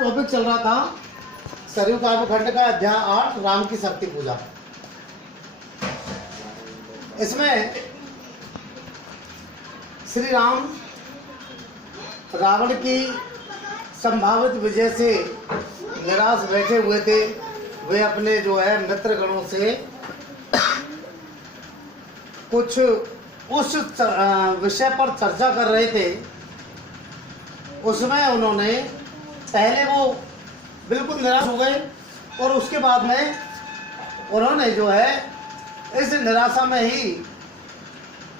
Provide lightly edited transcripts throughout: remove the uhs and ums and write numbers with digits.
Topic चल रहा था सरयू काव्य खंड का अध्याय 8 राम की शक्ति पूजा। इसमें श्री राम रावण की संभावित विजय से निराश बैठे हुए थे। वे अपने जो है मित्रगणों से कुछ उस विषय पर चर्चा कर रहे थे। उसमें उन्होंने पहले वो बिल्कुल निराश हो गए और उसके बाद में उन्होंने जो है इस निराशा में ही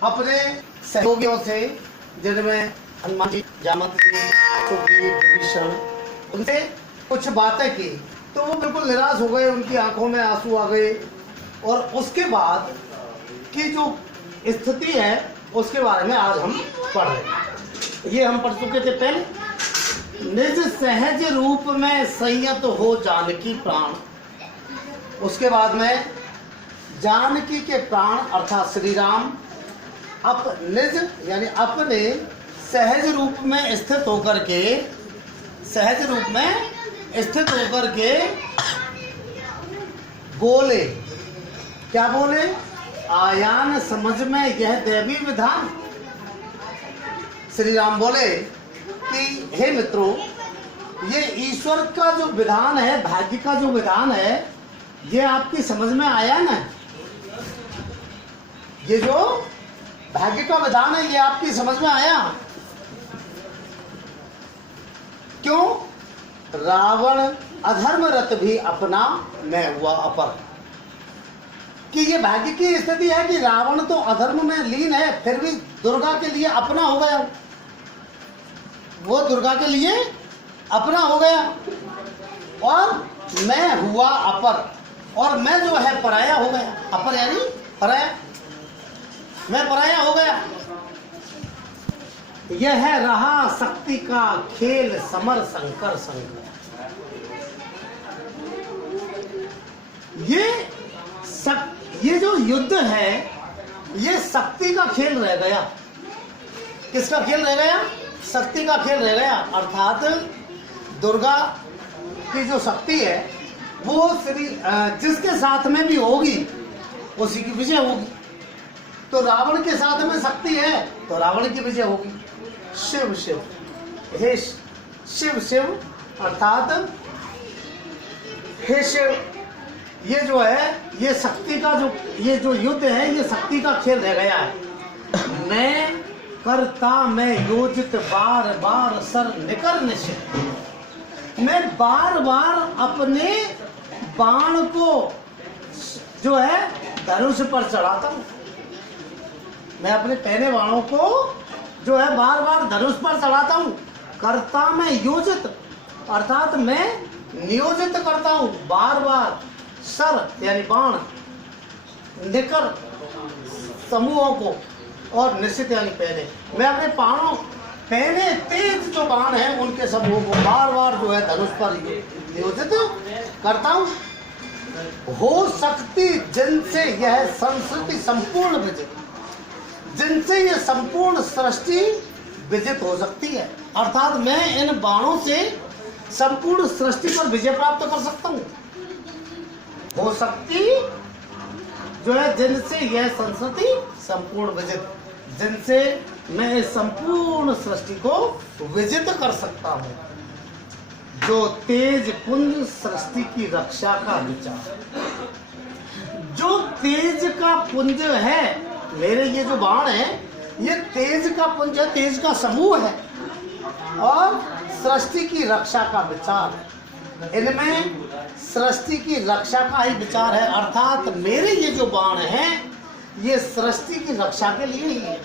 अपने सहयोगियों से, जिनमें हनुमान जी, जामवंत जी, सुग्रीव, विभीषण, उनसे कुछ बातें की तो वो बिल्कुल निराश हो गए, उनकी आंखों में आंसू आ गए। और उसके बाद की जो स्थिति है उसके बारे में आज हम पढ़ रहे हैं। ये हम पढ़ चुके थे पहले। निज सहज रूप में संयत हो जानकी प्राण। उसके बाद में जानकी के प्राण अर्थात श्री राम निज यानी अपने सहज रूप में स्थित होकर के, सहज रूप में स्थित होकर के बोले। क्या बोले? आयान समझ में यह दैवी विधान। श्री राम बोले कि हे मित्रों, ये ईश्वर का जो विधान है, भाग्य का जो विधान है, ये आपकी समझ में आया ना? ये जो भाग्य का विधान है ये आपकी समझ में आया? क्यों? रावण अधर्मरत भी अपना, मैं हुआ अपर। कि ये भाग्य की स्थिति है कि रावण तो अधर्म में लीन है, फिर भी दुर्गा के लिए अपना हो गया। वो दुर्गा के लिए अपना हो गया और मैं हुआ अपर, और मैं जो है पराया हो गया। अपर यानी पराया, मैं पराया हो गया। यह है रहा शक्ति का खेल समर शंकर शंकर। ये जो युद्ध है ये शक्ति का खेल रह गया। किसका खेल रह गया? शक्ति का खेल रह गया। अर्थात दुर्गा की जो शक्ति है वो जिसके साथ में भी होगी उसी की विजय होगी। तो रावण के साथ में शक्ति है तो रावण की विजय होगी। शिव शिव, हे शिव शिव अर्थात हे शिव, ये जो है ये शक्ति का ये जो युद्ध है ये शक्ति का खेल रह गया है। मैं करता मैं योजित बार बार सर निकर निश्चित। मैं बार बार अपने बाण को जो है धनुष पर चढ़ाता हूँ। मैं अपने पहने बाणों को जो है बार बार धनुष पर चढ़ाता हूँ। करता मैं योजित अर्थात मैं नियोजित करता हूँ बार बार, सर यानी बाण, निकर समूहों को, और निश्चित यानी पहने। मैं अपने बाणों पहने तेज जो बाण है उनके समूह को बार बार जो है धनुष पर नियोजित करता हूँ। हो सकती जिनसे यह संस्कृति संपूर्ण विजित, जिनसे ये संपूर्ण सृष्टि विजित हो सकती है। अर्थात मैं इन बाणों से संपूर्ण सृष्टि पर विजय प्राप्त कर सकता हूँ। हो सकती जो है जिनसे यह संस्कृति संपूर्ण विजित, जिनसे मैं इस संपूर्ण सृष्टि को विजित कर सकता हूँ। जो तेज पुंज सृष्टि की रक्षा का विचार, जो तेज का पुंज है, मेरे ये जो बाण है ये तेज का पुंज है, तेज का समूह है, और सृष्टि की रक्षा का विचार, इनमें सृष्टि की रक्षा का ही विचार है। अर्थात मेरे ये जो बाण हैं ये सृष्टि की रक्षा के लिए ही है।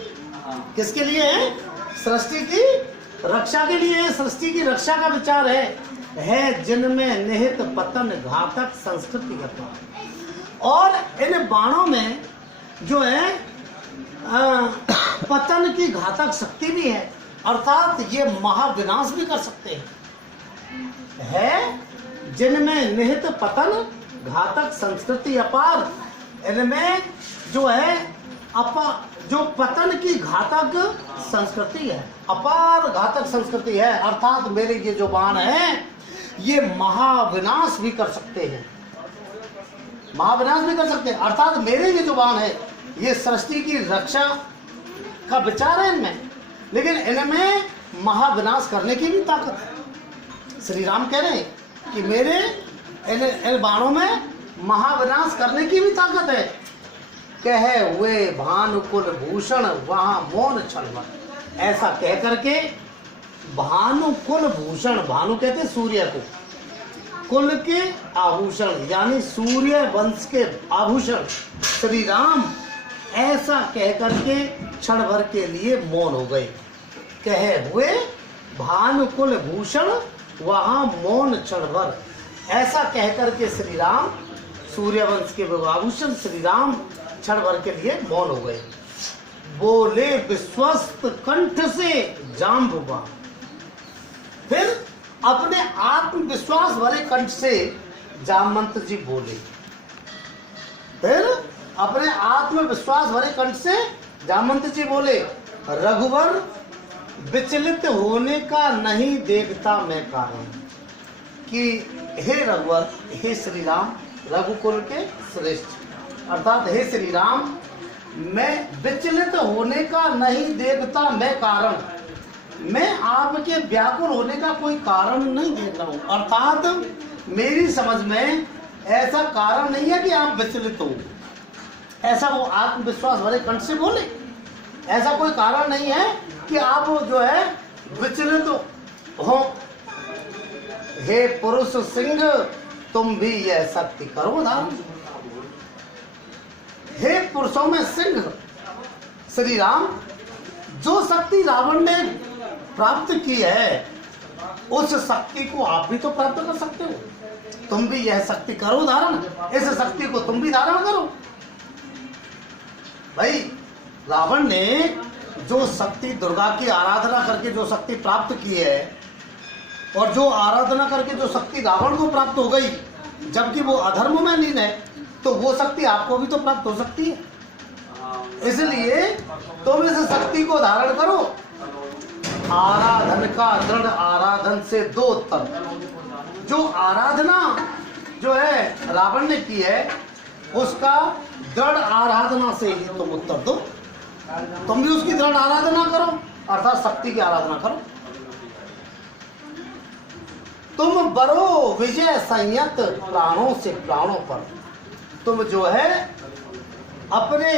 किसके लिए है? सृष्टि की रक्षा के लिए, सृष्टि की रक्षा का विचार है जिनमें निहित पतन घातक संस्कृति का। और इन बाणों में जो है पतन की घातक शक्ति भी है, अर्थात ये महाविनाश भी कर सकते हैं। जिनमें निहित पतन घातक संस्कृति अपार, इनमें जो है जो पतन की घातक संस्कृति है, अपार घातक संस्कृति है। अर्थात मेरे ये जो बाण है ये महाविनाश भी कर सकते हैं, महाविनाश भी कर सकते हैं। अर्थात मेरे ये जो बाण है ये सृष्टि की रक्षा का विचार है इनमें, लेकिन इनमें महाविनाश करने की भी ताकत है। श्री राम कह रहे हैं कि मेरे इन बाणों में महाविनाश करने की भी ताकत है। कहे हुए भानुकुल भूषण वहां मौन छलवत, ऐसा कह करके भानुकुल भूषण, भानु कहते हैं सूर्य को, कुल के आभूषण यानी सूर्य वंश के आभूषण श्री राम ऐसा कह करके क्षण भर के लिए मौन हो गए। कहे हुए भानुकुल भूषण वहां मौन क्षण भर, ऐसा कह करके श्री राम सूर्य वंश के आभूषण श्री राम क्षण भर के लिए मौन हो गए। बोले विश्वस्त कंठ से जाम्बुवा, फिर अपने आत्मविश्वास भरे कंठ से जामवंत जी बोले, फिर अपने आत्मविश्वास भरे कंठ से जामवंत जी बोले, रघुवर विचलित होने का नहीं देखता मैं कारण, कि हे रघुवर, हे श्री राम, रघुकुल के श्रेष्ठ, अर्थात हे श्री राम, मैं विचलित होने का नहीं देखता मैं कारण, मैं आपके व्याकुल होने का कोई कारण नहीं देख रहा हूं। अर्थात मेरी समझ में ऐसा कारण नहीं है कि आप विचलित हो, ऐसा वो आत्मविश्वास भरे कंठ से बोले, ऐसा कोई कारण नहीं है कि आप जो है विचलित हो। हे पुरुष सिंह तुम भी यह शक्ति करो धारण, हे पुरुषों में सिंह श्री राम, जो शक्ति रावण ने प्राप्त की है उस शक्ति को आप भी तो प्राप्त कर सकते हो, तुम भी यह शक्ति करो धारण, इस शक्ति को तुम भी धारण करो। भाई रावण ने जो शक्ति दुर्गा की आराधना करके जो शक्ति प्राप्त की है, और जो आराधना करके जो शक्ति रावण को प्राप्त हो गई, जबकि वो अधर्म में लीन है, तो वो शक्ति आपको भी तो प्राप्त हो सकती है। इसलिए तुम इस शक्ति को धारण करो। आराधन का दृढ़ आराधन से दो उत्तर, जो आराधना जो है रावण ने की है उसका दृढ़ आराधना से ही तुम उत्तर दो, तुम भी उसकी दृढ़ आराधना करो, अर्थात शक्ति की आराधना करो। तुम बरो विजय संयत प्राणों से प्राणों पर, तुम जो है अपने,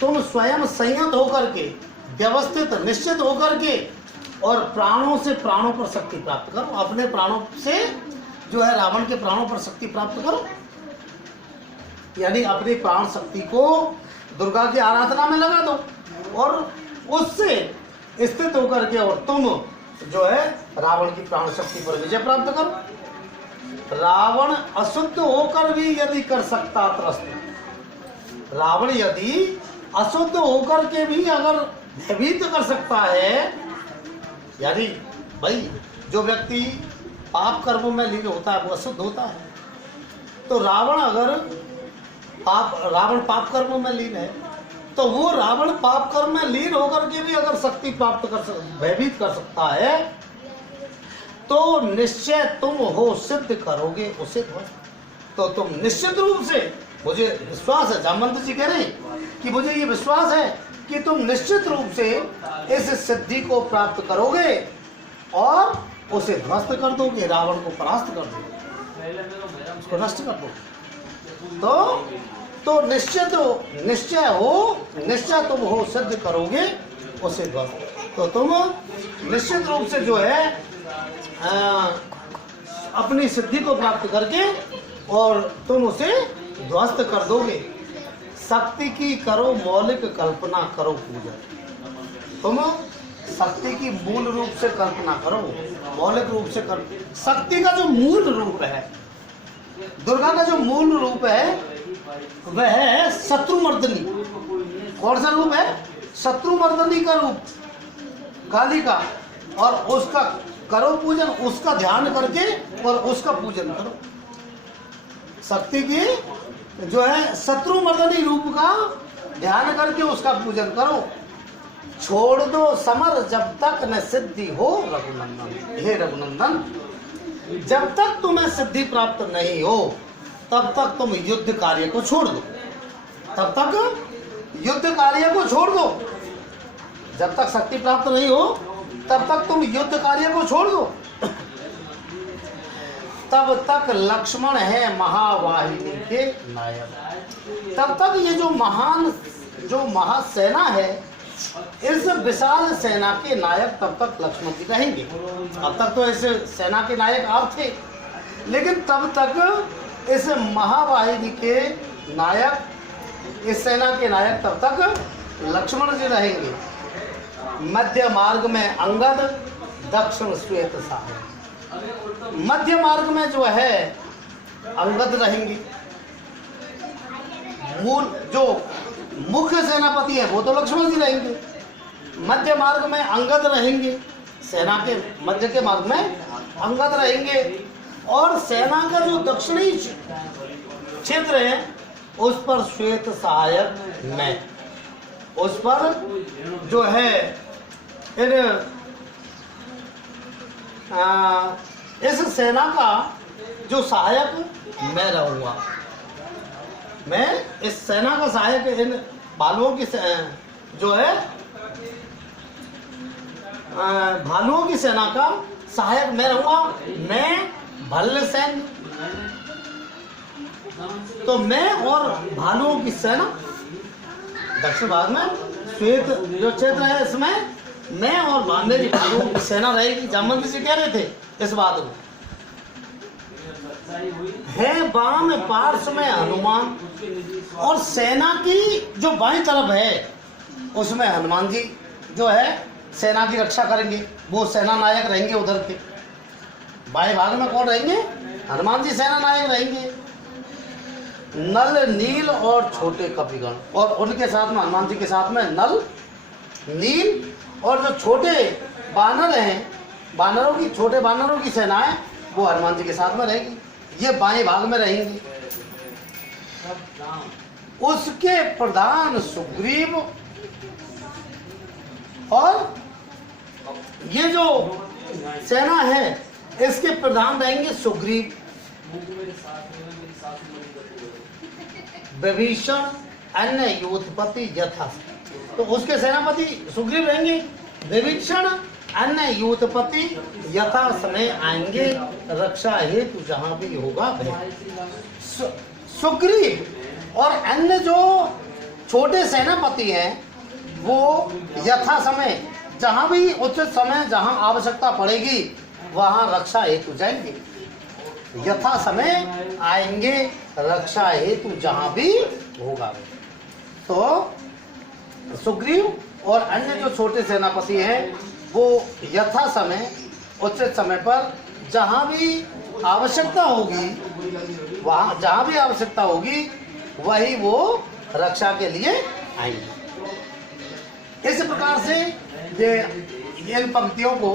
तुम स्वयं संयत होकर के, व्यवस्थित निश्चित होकर के, और प्राणों से प्राणों पर शक्ति प्राप्त करो, अपने प्राणों से जो है रावण के प्राणों पर शक्ति प्राप्त करो, यानी अपनी प्राण शक्ति को दुर्गा की आराधना में लगा दो, और उससे स्थित होकर के और तुम जो है रावण की प्राण शक्ति पर विजय प्राप्त करो। रावण अशुद्ध होकर भी यदि कर सकता त्रस्त, रावण यदि अशुद्ध होकर के भी अगर भयभीत कर सकता है, यानी भाई जो व्यक्ति पाप कर्मों में लीन होता है वो अशुद्ध होता है, तो रावण अगर रावण पाप कर्मों में लीन है, तो वो रावण पाप कर्म में लीन होकर के भी अगर शक्ति प्राप्त कर भयभीत कर सकता है, तो निश्चय तुम हो सिद्ध करोगे उसे ध्वस्त। तो तुम निश्चित रूप से, मुझे विश्वास है, जामवंत जी कह रहे हैं कि मुझे ये विश्वास है कि तुम निश्चित रूप से इस सिद्धि को प्राप्त करोगे और उसे ध्वस्त कर दोगे, रावण को परास्त कर दोगे, उसको नष्ट कर दोगे। तो निश्चय तुम हो सिद्ध करोगे उसे ध्वस्त। तो तुम निश्चित रूप से जो है अपनी सिद्धि को प्राप्त करके और तुम उसे ध्वस्त कर दोगे। शक्ति की करो मौलिक कल्पना करो पूजा, तुम शक्ति की मूल रूप से कल्पना करो, मौलिक रूप से करो। शक्ति का जो मूल रूप है, दुर्गा का जो मूल रूप है वह है शत्रुमर्दनी। कौन सा रूप है? शत्रुमर्दनी का रूप, काली का, और उसका करो पूजन, उसका ध्यान करके और उसका पूजन करो। शक्ति की जो है शत्रुमर्दनी रूप का ध्यान करके उसका पूजन करो। छोड़ दो समर जब तक न सिद्धि हो रघुनंदन, हे रघुनंदन जब तक तुम्हें सिद्धि प्राप्त नहीं हो तब तक तुम युद्ध कार्य को छोड़ दो, तब तक युद्ध कार्य को छोड़ दो। जब तक शक्ति प्राप्त नहीं हो तब तक तुम युद्ध कार्य को छोड़ दो। तब तक लक्ष्मण है महावाहिनी के नायक। तब तक ये जो महासेना है, इस विशाल सेना के नायक तब तक लक्ष्मण जी रहेंगे। अब तक तो इस सेना के नायक आप थे, लेकिन तब तक इस महावाहिनी के नायक, इस सेना के नायक तब तक लक्ष्मण जी रहेंगे। मध्य मार्ग में अंगद, दक्षिण श्वेत सागर। मध्य मार्ग में जो है अंगद रहेंगे। मूल जो मुख्य सेनापति है वो तो लक्ष्मण जी रहेंगे। मध्य मार्ग में अंगद रहेंगे, सेना के मध्य के मार्ग में अंगद रहेंगे। और सेना का जो दक्षिणी क्षेत्र है उस पर श्वेत सहायक मैं, उस पर जो है इस सेना का जो सहायक मैं रहूंगा। मैं इस सेना का सहायक, इन भालुओं की जो है भालुओं की सेना का सहायक मैं रहूंगा। मैं भल्ल सैन्य, तो मैं और भालुओं की सेना दक्षिण भाग में श्वेत जो क्षेत्र है इसमें मैं और मेरी भालुओं की सेना रहेगी। जामवंत जी कह रहे थे इस बात को। है बाम पार्श्व में हनुमान, और सेना की जो बाईं तरफ है उसमें हनुमान जी जो है सेना की रक्षा करेंगे। वो सेना नायक रहेंगे उधर के। बाएं भाग में कौन रहेंगे? हनुमान जी सेना नायक रहेंगे। नल, नील और छोटे कपिगण, और उनके साथ में हनुमान जी के साथ में नल, नील और जो छोटे बानर हैं, बानरों की, छोटे बानरों की सेनाएं वो हनुमान जी के साथ में रहेगी। ये बाएं भाग में रहेंगी। उसके प्रधान सुग्रीव, और ये जो सेना है इसके प्रधान रहेंगे सुग्रीव, विभीषण, अन्य योधपति यथा। तो उसके सेनापति सुग्रीव रहेंगे। विभीषण अन्य योधपति यथा समय आएंगे, रक्षा हेतु जहां भी होगा भय। सुग्रीव और अन्य जो छोटे सेनापति हैं वो यथा समय, जहां भी उचित समय, जहां आवश्यकता पड़ेगी वहां रक्षा हेतु जाएंगे। यथा समय आएंगे, रक्षा हेतु जहां भी होगा। तो सुग्रीव और अन्य जो छोटे सेनापति हैं वो यथा समय, उचित समय पर जहां भी आवश्यकता होगी, वहां जहां भी आवश्यकता होगी वही वो रक्षा के लिए आएंगे। इस प्रकार से ये इन पंक्तियों को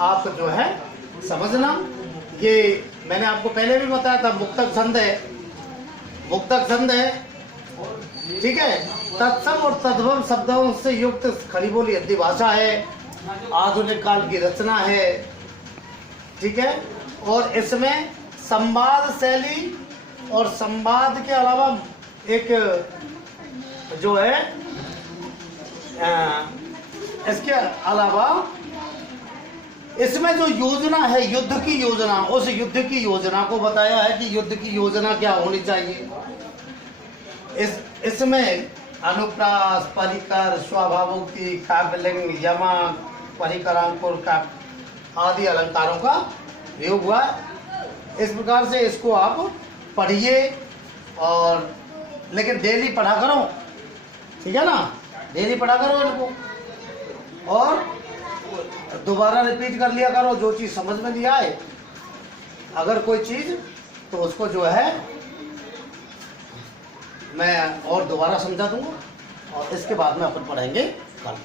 आप जो है समझना। ये मैंने आपको पहले भी बताया था, मुक्तक छंद है, मुक्तक छंद है, ठीक है। तत्सम और तद्भव शब्दों से युक्त खड़ी बोली हिंदी भाषा है, आधुनिक काल की रचना है, ठीक है। और इसमें संवाद शैली और संवाद के अलावा एक जो है इसके अलावा इसमें जो योजना है, युद्ध की योजना, उस युद्ध की योजना को बताया है कि युद्ध की योजना क्या होनी चाहिए। इसमें अनुप्रास, परिकर, स्वभावोक्ति, काव्यलिंग, यमक, परिकरांकुर का आदि अलंकारों का प्रयोग हुआ। इस प्रकार से इसको आप पढ़िए, और लेकिन डेली पढ़ा करो, ठीक है ना। डेली पढ़ा करो इनको, और दोबारा रिपीट कर लिया करो जो चीज़ समझ में नहीं आए। अगर कोई चीज़ तो उसको जो है मैं और दोबारा समझा दूंगा, और इसके बाद में अपन पढ़ेंगे कल।